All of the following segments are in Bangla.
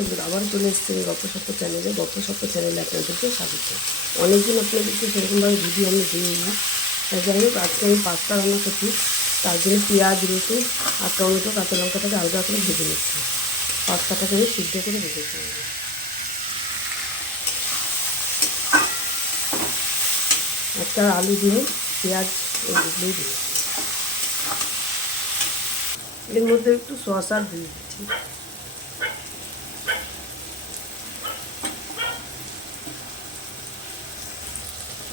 বন্ধুরা, আবার চলে এসেছি গল্পসপ্প চ্যানেলে। গল্পসপ্প চ্যানেলে আপনাদেরকে স্বাগত। অনেকদিন আপনাদেরকে সেরকমভাবে ভিডিও আমি দিই না। যাই হোক, আজকে আমি পাস্তা রান্না করছি। তার জন্য পেঁয়াজ, রসুন আর টমেটো, কাঁচা লঙ্কাটাকে আলাদা করে ভেজে নিচ্ছি। পাস্তাটাকে আমি সিদ্ধ করে রেখেছি। একটা আলু দিয়ে পেঁয়াজ এগুলোই দিই। এর মধ্যে একটু সস আর দিয়ে দিচ্ছি।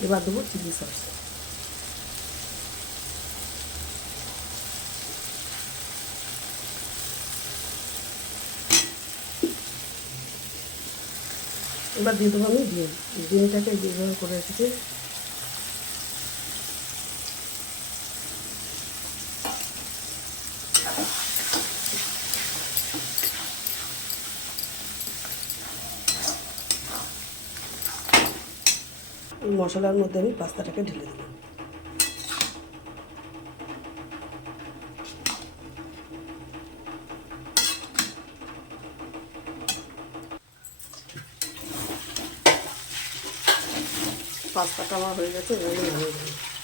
এবার দেবো চিলি সস। এবার দিয়ে দেবো আমি ডিমটাকে যেভাবে করে রেখেছি। মশলার মধ্যে আমি পাস্তাটাকে ঢেলে দিলাম। পাস্তাটা আমার হয়ে গেছে, এবার আমি নামিয়ে দেবো।